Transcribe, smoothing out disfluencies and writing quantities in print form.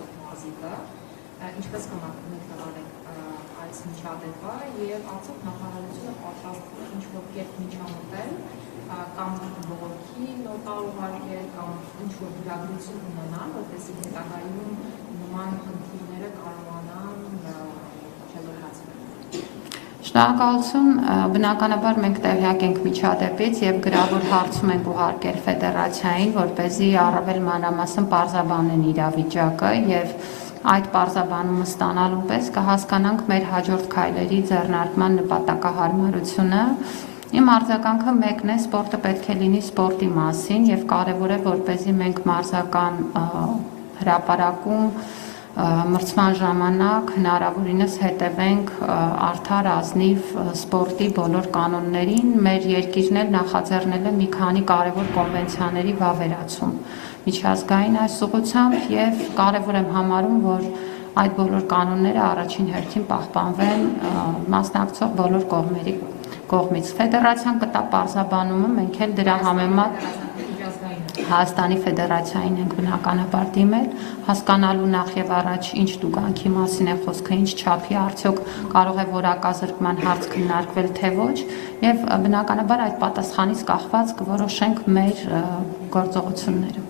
հարցով մազիկը, ինչպես կմեկնաբանեք այս միջադեպը եւ արդյոք նախարարությունը պատրաստ է ինչ-որ կերպ միջամտել կամ բողոքի նոտա ուղարկել կամ ինչ-որ դրագրություն ունենալ, որպեսզի հետագայում նման խնդիրները կարողանան չեզոքացնել։ Շնորհակալություն, բնականաբար մենք տեղյակ ենք միջադեպից եւ գրավոր հարցում ենք ուղարկել ֆեդերացիային, որպեսզի առավել մանրամասն պարզաբանեն իրավիճակը եւ այդ պարզաբանումը ստանալուն պես կհասկանանք մեր հաջորդ քայլերի ձեռնարկման նպատակահարմարությունը։ Իմ արձագանքը մեկն է, սպորտը պետք է լինի սպորտի մասին եւ կարեւոր է, որպեսզի մենք մարզական հրապարակում մրցման ժամանակ հնարավորինս հետևենք արդար ազնիվ սպորտի բոլոր կանոններին, մեր երկիրն էլ նախաձեռնել է մի քանի կարևոր կոնվենցիաների վավերացում միջազգային այս ուղղությամբ եւ կարեւոր եմ համարում, որ այդ բոլոր կանոնները առաջին հերթին պահպանվեն մասնակցող բոլոր կողմերի կողմից։ Ֆեդերացիան կտա պարզաբանումը, մենք էլ դրա համեմատ Հայաստանի Ֆեդերացիային ենք բնականաբար դիմել, հասկանալու նախ եւ առաջ ինչ տուգանքի մասին է խոսքը, ինչ չափի արդյոք կարող է որակազրկման հարց քննարկվել թե ոչ, եւ բնականաբար այդ պատասխանից կախված կորոշենք մեր գործողությունները։